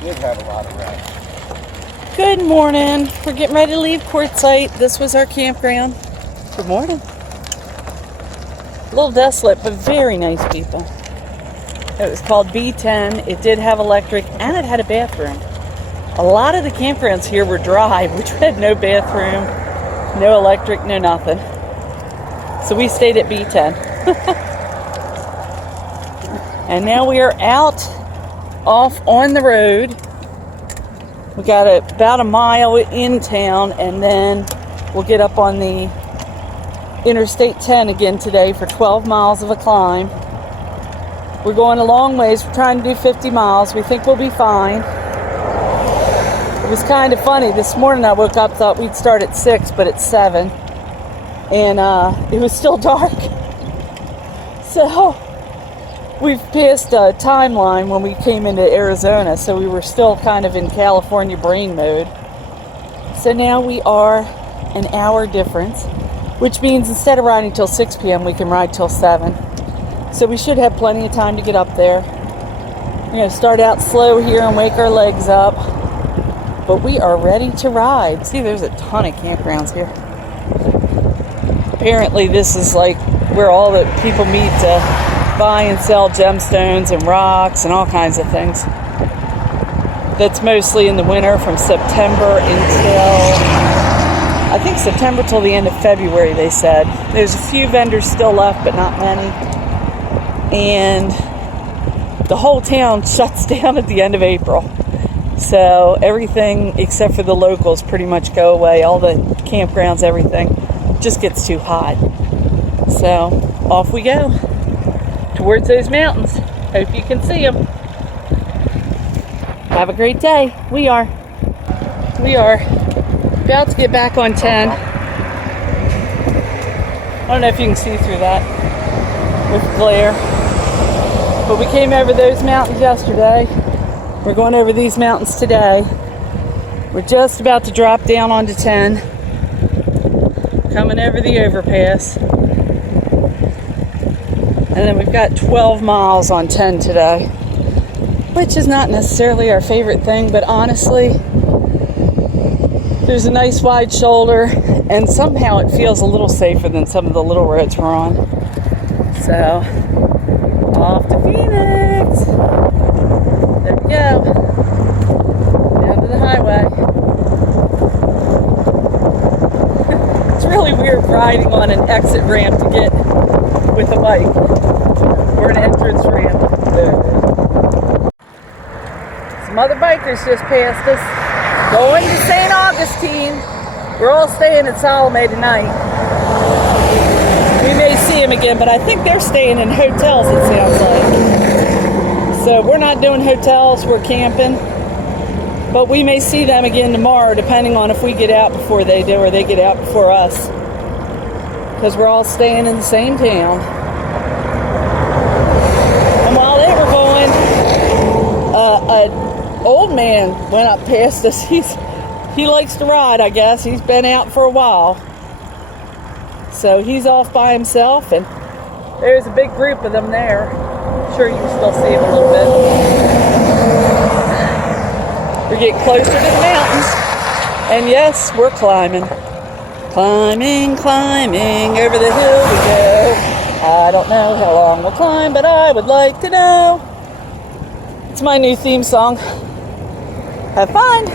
did have a lot of rain. Good morning. We're getting ready to leave Quartzsite. This was our campground. Good morning. A little desolate, but very nice people. It was called B10. It did have electric, and it had a bathroom. A lot of the campgrounds here were dry, which had no bathroom, no electric, no nothing. So we stayed at B10. And now we are out, off on the road. We got about a mile in town, and then we'll get up on the Interstate 10 again today for 12 miles of a climb. We're going a long ways. We're trying to do 50 miles. We think we'll be fine. It was kind of funny. This morning I woke up, thought we'd start at 6, but it's 7. And it was still dark. So we've passed a timeline when we came into Arizona, so we were still kind of in California brain mode. So now we are an hour difference, which means instead of riding till 6 p.m., we can ride till 7. So we should have plenty of time to get up there. We're going to start out slow here and wake our legs up. But we are ready to ride. See, there's a ton of campgrounds here. Apparently this is like where all the people meet to buy and sell gemstones and rocks and all kinds of things. That's mostly in the winter from September until, I think September till the end of February, they said. There's a few vendors still left, but not many. And the whole town shuts down at the end of April. So everything except for the locals pretty much go away. All the campgrounds, everything just gets too hot. So off we go towards those mountains. Hope you can see them. Have a great day. We are about to get back on 10. I don't know if you can see through that with glare. But we came over those mountains yesterday. We're going over these mountains today. We're just about to drop down onto 10. Coming over the overpass. And then we've got 12 miles on 10 today. Which is not necessarily our favorite thing, but honestly, there's a nice wide shoulder, and somehow it feels a little safer than some of the little roads we're on. So, off to Phoenix. There we go. Down to the highway. It's really weird riding on an exit ramp to get with a bike. Or an entrance ramp. Some other bikers just passed us. Going to St. Augustine. We're all staying at Salome tonight. We may see them again, but I think they're staying in hotels, it sounds like. So we're not doing hotels, we're camping. But we may see them again tomorrow, depending on if we get out before they do or they get out before us. Because we're all staying in the same town. And while they were going, an old man went up past us. He likes to ride, I guess. He's been out for a while. So he's off by himself, and there's a big group of them there. I'm sure you can still see them a little bit. We're getting closer to the mountains. And yes, we're climbing. Climbing, climbing, over the hill we go. I don't know how long we'll climb, but I would like to know. It's my new theme song. Have fun.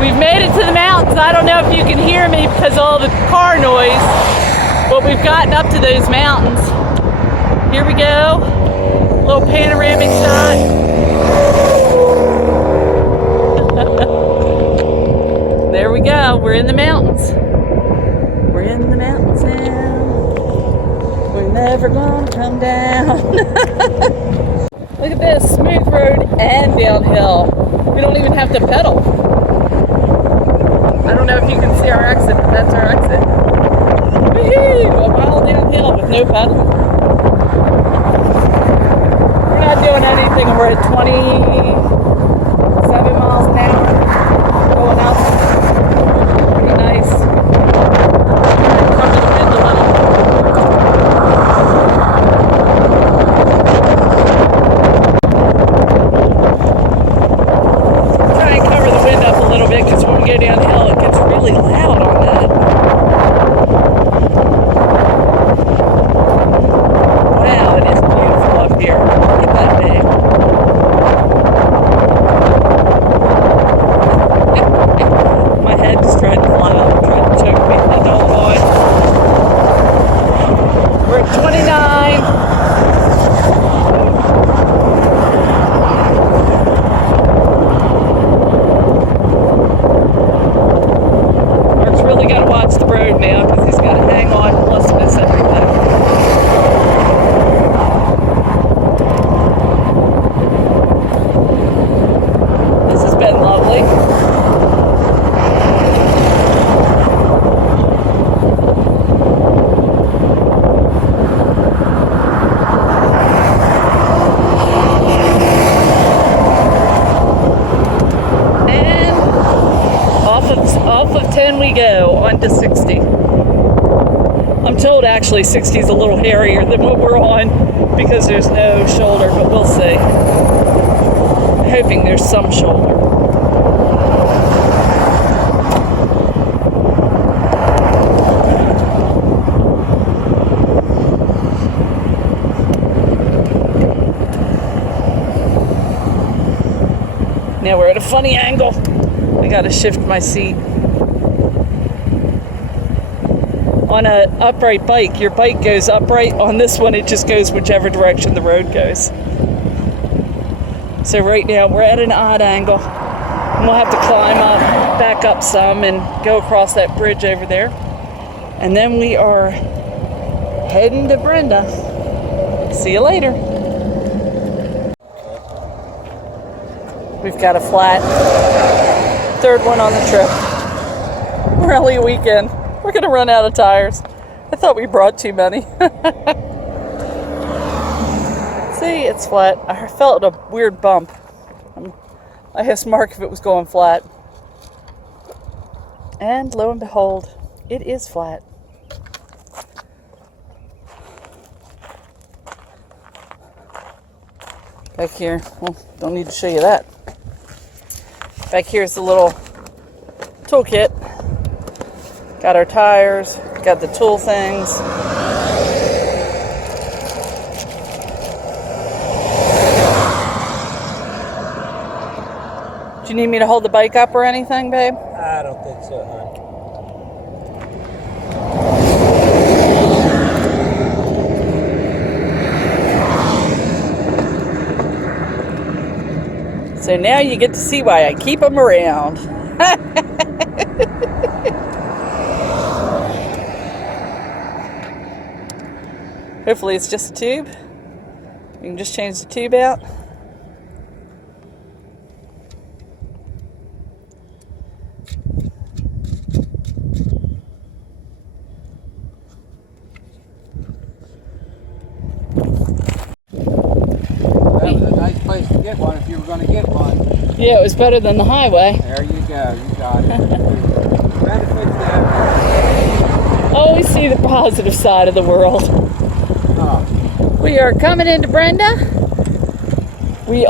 We've made it to the mountains. I don't know if you can hear me because of all the car noise, but we've gotten up to those mountains. Here we go. A little panoramic shot. There we go. We're in the mountains. We're in the mountains now. We're never gonna come down. Look at this, smooth road and downhill. We don't even have to pedal. I don't know if you can see our exit, but that's our exit. Woo-hoo! A mile downhill with no pedaling. We're not doing anything. We're at 27 miles an hour. Going up. Pretty nice. Come to the wind a little. 51 to 60. I'm told actually 60 is a little hairier than what we're on because there's no shoulder, but we'll see. I'm hoping there's some shoulder. Now we're at a funny angle. I gotta shift my seat. On an upright bike, your bike goes upright. On this one, it just goes whichever direction the road goes. So right now, we're at an odd angle. And we'll have to climb up, back up some, and go across that bridge over there. And then we are heading to Brenda. See you later. We've got a flat. Third one on the trip. Rally weekend. We're gonna run out of tires. I thought we brought too many. See, it's flat. I felt a weird bump. I asked Mark if it was going flat. And lo and behold, it is flat. Back here, well, don't need to show you that. Back here's the little toolkit. Got our tires, got the tool things. Do you need me to hold the bike up or anything, babe? I don't think so, hon. So now you get to see why I keep them around. Hopefully it's just a tube. You can just change the tube out. That was a nice place to get one if you were going to get one. Yeah, it was better than the highway. There you go. You got it. Benefits to Always see the positive side of the world. oh. We are coming into Brenda. We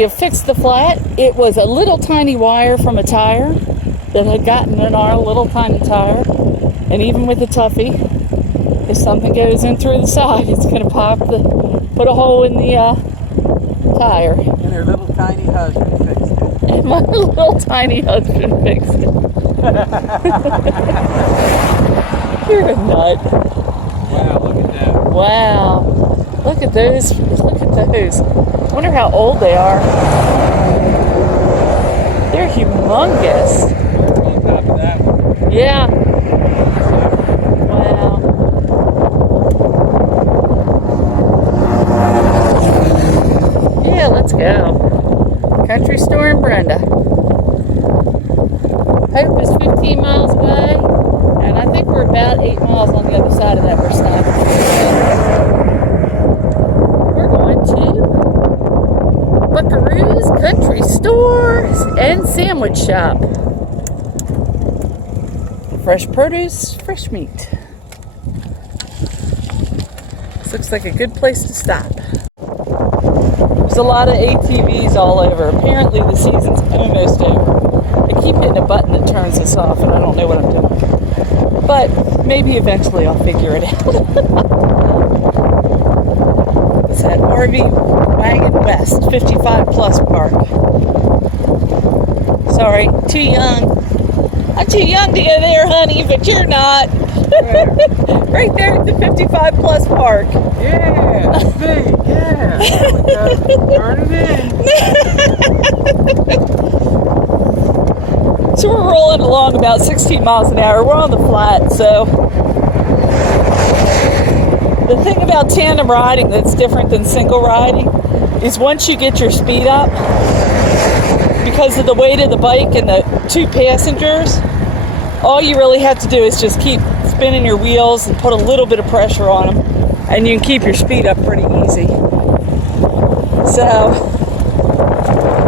have fixed the flat. It was a little tiny wire from a tire that had gotten in our little tiny tire. And even with the toughie, if something goes in through the side, it's going to put a hole in the tire. And her little tiny husband fixed it. And my little tiny husband fixed it. You're a nut. Wow, look at that. Wow. Look at those. Look at those. I wonder how old they are. They're humongous. On top of that one. Yeah. Wow. Yeah, let's go. Country store in Brenda. Hope is 15 miles away, and I think we're about 8 miles on the other side of that. We're stopping. We're going to Buckaroo's Country Stores and Sandwich Shop. Fresh produce, fresh meat. This looks like a good place to stop. There's a lot of ATVs all over. Apparently the season's almost over. I keep hitting a button that turns this off and I don't know what I'm doing. But maybe eventually I'll figure it out. It's at RV Wagon West, 55 plus park. Sorry, too young. I'm too young to go there, honey, but you're not. Right there at the 55 plus park. Yeah, that's big. Yeah. There we go. Turn it in. So we're rolling along about 16 miles an hour. We're on the flat, so the thing about tandem riding that's different than single riding is once you get your speed up, because of the weight of the bike and the two passengers, all you really have to do is just keep spinning your wheels and put a little bit of pressure on them, and you can keep your speed up pretty easy. So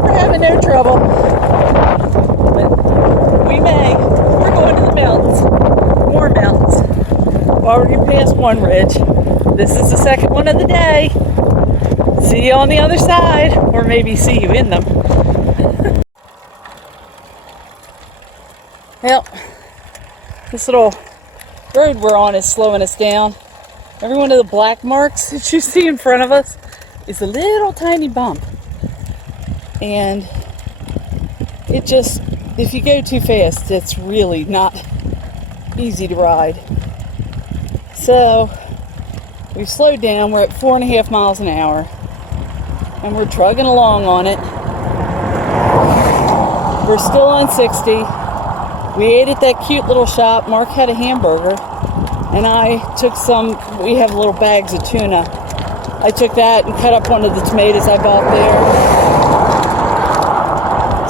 we're having no trouble. But we may. We're going to the mountains. more mountains. We've already passed one ridge. This is the second one of the day. See you on the other side, or maybe see you in them. Well, this little road we're on is slowing us down. Every one of the black marks that you see in front of us is a little tiny bump. And it just, if you go too fast, it's really not easy to ride. So we've slowed down. We're at 4.5 miles an hour. And we're trugging along on it. We're still on 60. We ate at that cute little shop. Mark had a hamburger. And I took some, we have little bags of tuna. I took that and cut up one of the tomatoes I bought there.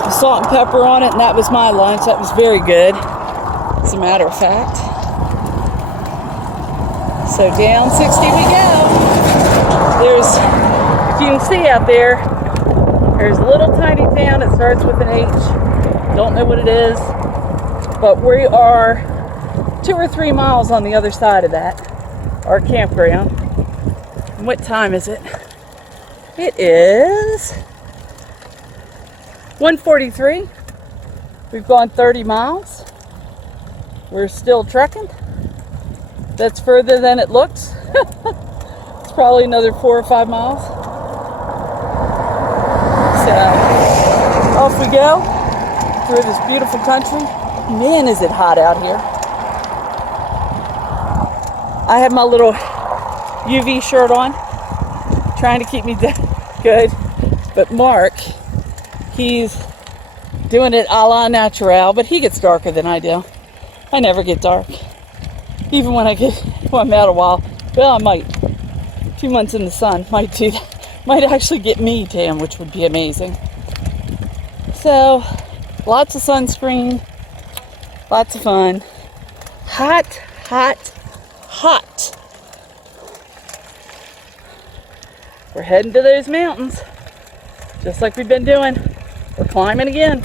Some salt and pepper on it, and that was my lunch. That was very good, as a matter of fact. So down 60 we go. There's, if you can see out there, there's a little tiny town. It starts with an H. Don't know what it is. But we are 2 or 3 miles on the other side of that, our campground. And what time is it? It is 1:43. We've gone 30 miles. We're still trekking. That's further than it looks. It's probably another 4 or 5 miles. So off we go through this beautiful country. Man, is it hot out here. I have my little UV shirt on, trying to keep me good. But Mark, he's doing it a la natural, but he gets darker than I do. I never get dark. Even when I'm out a while. Well, I might. 2 months in the sun might do that. Might actually get me tan, which would be amazing. So, lots of sunscreen, lots of fun. Hot, hot, hot. We're heading to those mountains, just like we've been doing. We're climbing again.